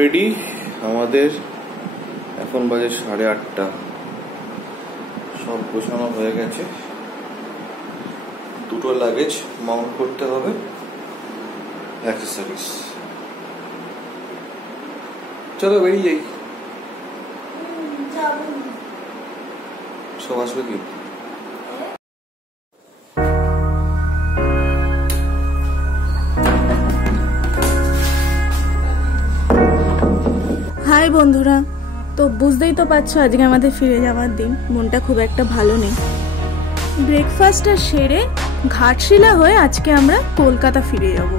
Ready. আমাদের এখন বাজে 8:30। সব গোছানো হয়ে গেছে। দুটো লাগেজ মাউন্ট করতে হবে, অ্যাক্সেসরিজ। চলো বেরিয়ে যাই। সব আসবে কি? হাই বন্ধুরা, তো বুঝতেই তো পারছো আজকে আমাদের ফিরে যাওয়ার দিন। মনটা খুব একটা ভালো নেই। ব্রেকফাস্টটা সেরে ঘাটশিলা হয়ে আজকে আমরা কলকাতা ফিরে যাব।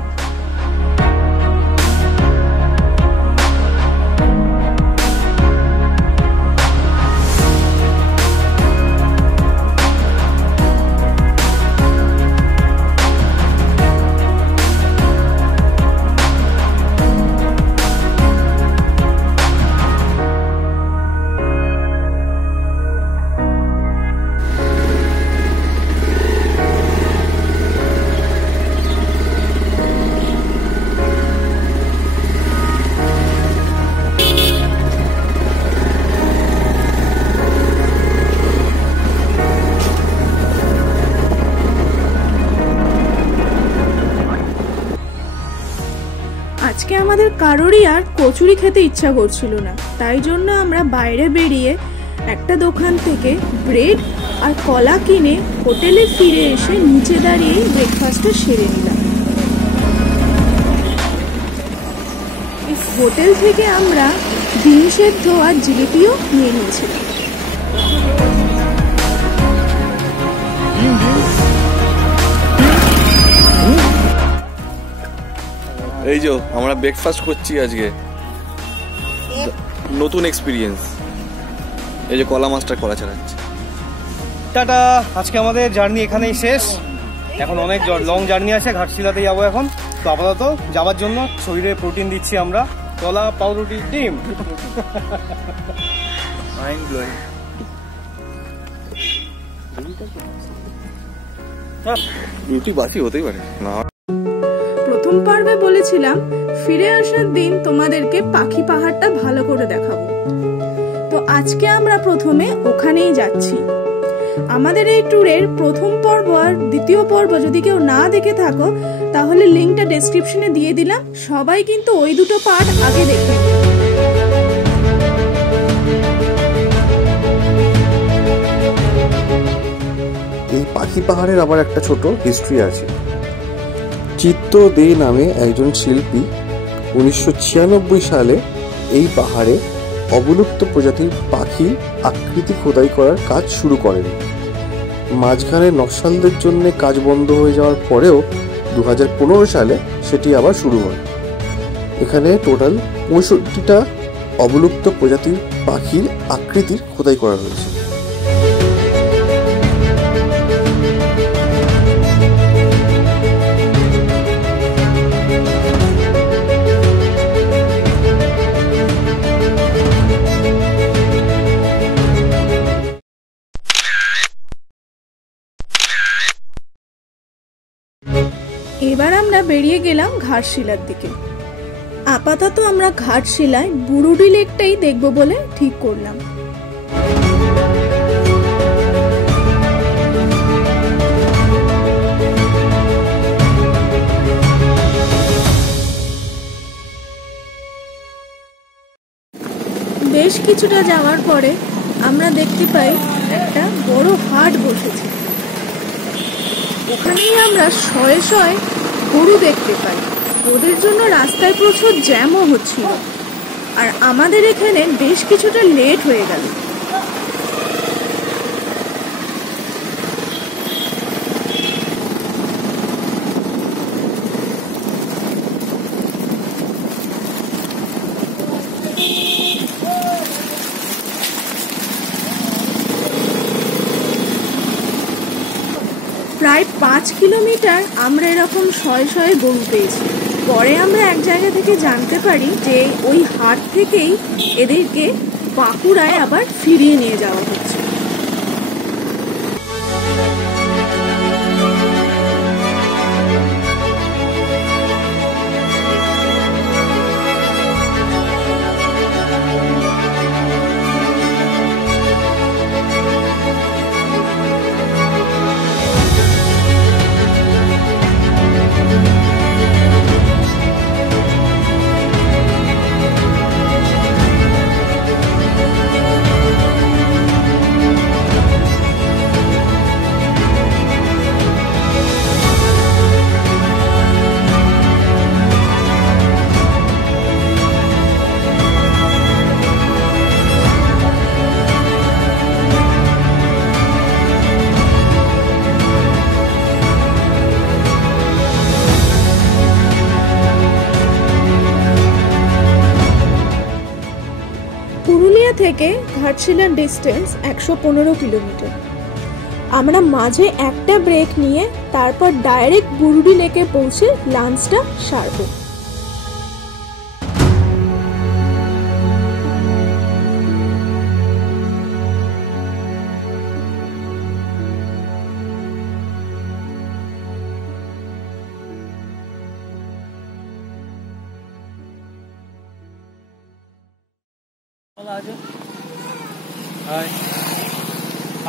আজকে আমাদের কারোরই আর কচুরি খেতে ইচ্ছা করছিল না, তাই জন্য আমরা বাইরে বেরিয়ে একটা দোকান থেকে ব্রেড আর কলা কিনে হোটেলে ফিরে এসে নিচে দাঁড়িয়ে ব্রেকফাস্টটা সেরে নিলাম। হোটেল থেকে আমরা ডিম সেদ্ধ আর জিলিপিও নিয়ে নিয়েছিলাম। এই যে আমরা ব্রেকফাস্ট করছি আজকে, নতুন এক্সপিরিয়েন্স। এই যে কলা মাস্টার কলা চালাচ্ছে। টাটা, আজকে আমাদের জার্নি এখানেই শেষ। এখন অনেক লং জার্নি আছে, ঘাটশিলাতে যাবো এখন। তো আপাতত যাওয়ার জন্য শরীরে প্রোটিন দিচ্ছি আমরা, কলা, পাউরুটি, ডিম। Mind blowing. রুটি বাসি হতেই পারে না। প্রথম পর্বে বলেছিলাম ফিরে আসার দিন তোমাদেরকে পাখি পাহাড়টা ভালো করে দেখাবো। তো আজকে আমরা প্রথমে ওখানেই যাচ্ছি। আমাদের এই ট্যুরের প্রথম পর্ব আর দ্বিতীয় পর্ব যদি কেউ না দেখে থাকো তাহলে লিংকটা ডেসক্রিপশনে দিয়ে দিলাম। সবাই কিন্তু ওই দুটো পার্ট আগে দেখে। এই পাখি পাহাড়ের আবার একটা ছোট হিস্ট্রি আছে। চিত্ত দে নামে একজন শিল্পী 1996 সালে এই পাহাড়ে অবলুপ্ত প্রজাতির পাখি আকৃতি খোদাই করার কাজ শুরু করেন। মাঝখানে নকশালদের জন্য কাজ বন্ধ হয়ে যাওয়ার পরেও 2015 সালে সেটি আবার শুরু হয়। এখানে টোটাল 65টা অবলুপ্ত প্রজাতির পাখির আকৃতির খোদাই করা হয়েছে। এবার আমরা বেরিয়ে গেলাম ঘাটশিলার দিকে। আপাতত আমরা ঘাটশিলায় বুরুডি লেকটাই দেখব বলে ঠিক করলাম। বেশ কিছুটা যাওয়ার পরে আমরা দেখতে পাই একটা বড় হাট বসেছে। ওখানেই আমরা শয়ে শয়ে গরু দেখতে পাই। ওদের জন্য রাস্তায় প্রচুর জ্যামও হচ্ছিল, আর আমাদের এখানে বেশ কিছুটা লেট হয়ে গেল। প্রায় 5 কিলোমিটার আমরা এরকম শয়ে শয়ে গরু পেয়েছি। পরে আমরা এক জায়গা থেকে জানতে পারি যে ওই হাট থেকেই এদেরকে বাঁকুড়ায় আবার ফিরিয়ে নিয়ে যাওয়া হচ্ছে। থেকে ঘাটশিলার ডিস্টেন্স 115 কিলোমিটার। আমরা মাঝে একটা ব্রেক নিয়ে তারপর ডাইরেক্ট বুরুডি লেকে পৌঁছে লাঞ্চটা সারবো।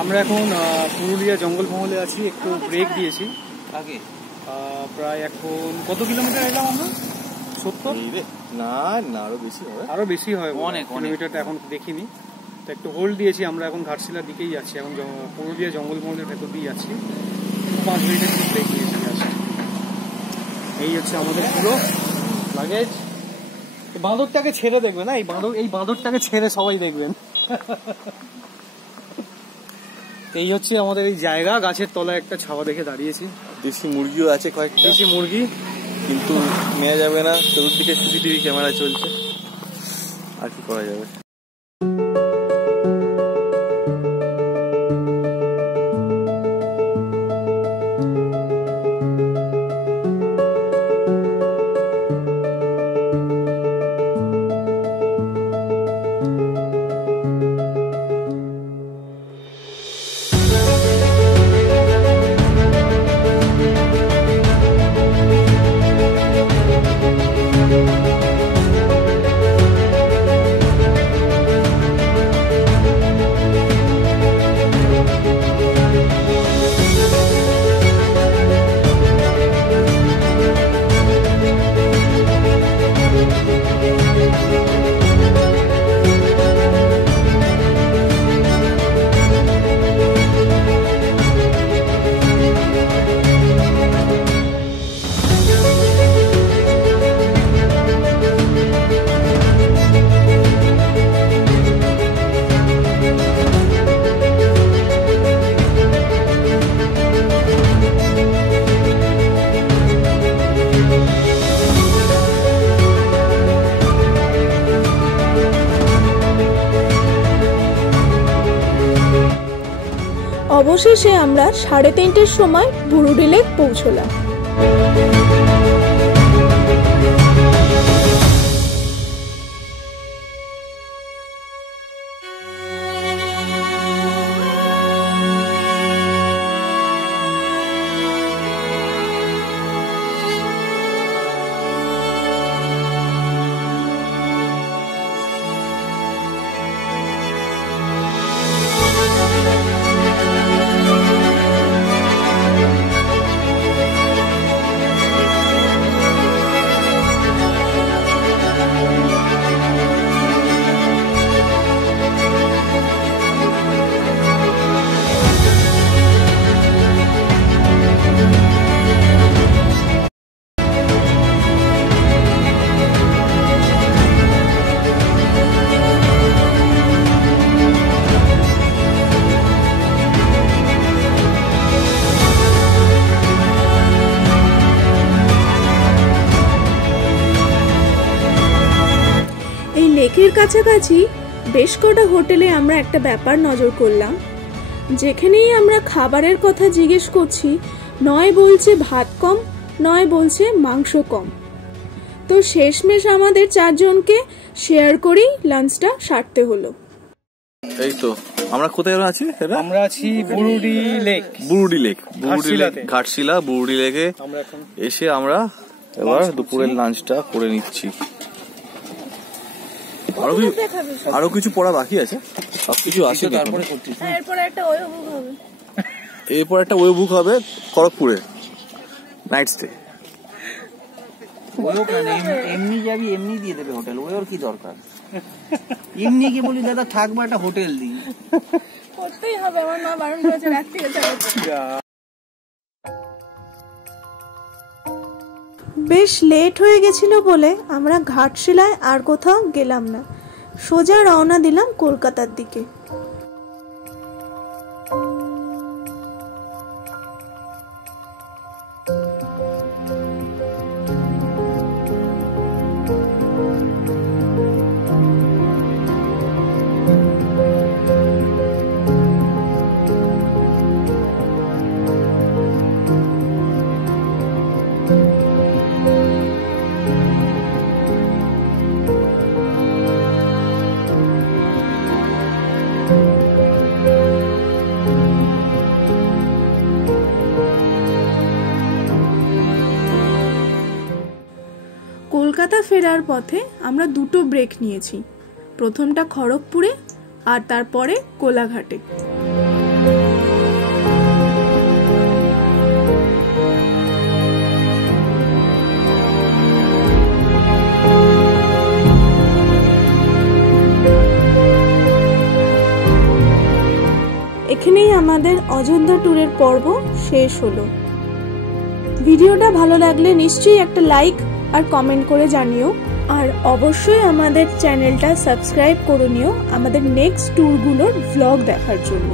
আমরা এখন পুরুলিয়া জঙ্গলমহলে আছি, একটু ব্রেক দিয়েছি আগে। প্রায় এখন কত কিলোমিটার এলাম আমরা? 70 না না, আরো বেশি হবে, অনেক কিলোমিটারটা এখন দেখিনি। তো একটু হোল্ড দিয়েছি, আমরা এখন ঘাটশিলার দিকেই যাচ্ছি, এখন পুরুলিয়া জঙ্গলমহলের ভেতর দিয়ে যাচ্ছি। 5 মিনিটের একটু ব্রেক দিয়েছি আসছি। এই হচ্ছে আমাদের পুরো লাগেজ। বাঁদরটাকে ছেড়ে দেখবেন না, এই বাঁদরটাকে ছেড়ে সবাই দেখবেন। এই হচ্ছে আমাদের এই জায়গা, গাছের তলায় একটা ছাওয়া দেখে দাঁড়িয়েছি। দেশি মুরগিও আছে কয়েকটা, দেশি মুরগি, কিন্তু নেওয়া যাবে না, চতুর্দিকে সিসিটিভি ক্যামেরা চলছে, আর কি করা যাবে। অবশেষে আমরা 3:30টার সময় বুরুডি লেক পৌঁছলাম। লেকের কাছাকাছি বেশ কটা হোটেলে আমরা একটা ব্যাপার নজর করলাম, যেখানেই আমরা খাবারের কথা জিজ্ঞেস করছি, নয় বলছে ভাত কম, নয় বলছে মাংস কম। তো শেষমেশ আমাদের 4 জনকে শেয়ার করেই লাঞ্চটা সারতে হলো। এই তো আমরা কোথায় আছি? আমরা আছি বুরুডি লেক, ঘাটশিলা বুরুডি লেকে এসে আমরা এবার দুপুরের লাঞ্চটা করে নিচ্ছি। আরো কিছু পড়া বাকি আছে, সবকিছু আছে, তারপরে এরপর একটা ওয়ে বুক হবে খড়গপুরে নাইট স্টে। এমনি যাবি, এমনি দিয়ে দেবে হোটেল, ওর কি দরকার? এমনি কি বলি দাদা থাকবো একটা হোটেল দিই, করতেই হবে, আমার মা বারণ করেছে রাখতে। বেশ লেট হয়ে গেছিল বলে আমরা ঘাটশিলায় আর কোথাও গেলাম না, সোজা রওনা দিলাম কলকাতার দিকে। কলকাতা ফেরার পথে আমরা দুটো ব্রেক নিয়েছি, প্রথমটা খড়গপুরে আর তারপরে কোলাঘাটে। এখানেই আমাদের অযোধ্যা ট্যুরের পর্ব শেষ হলো। ভিডিওটা ভালো লাগলে নিশ্চয়ই একটা লাইক আর কমেন্ট করে জানিও, আর অবশ্যই আমাদের চ্যানেলটা সাবস্ক্রাইব করে নিও আমাদের নেক্সট ট্যুরগুলোর ভ্লগ দেখার জন্য।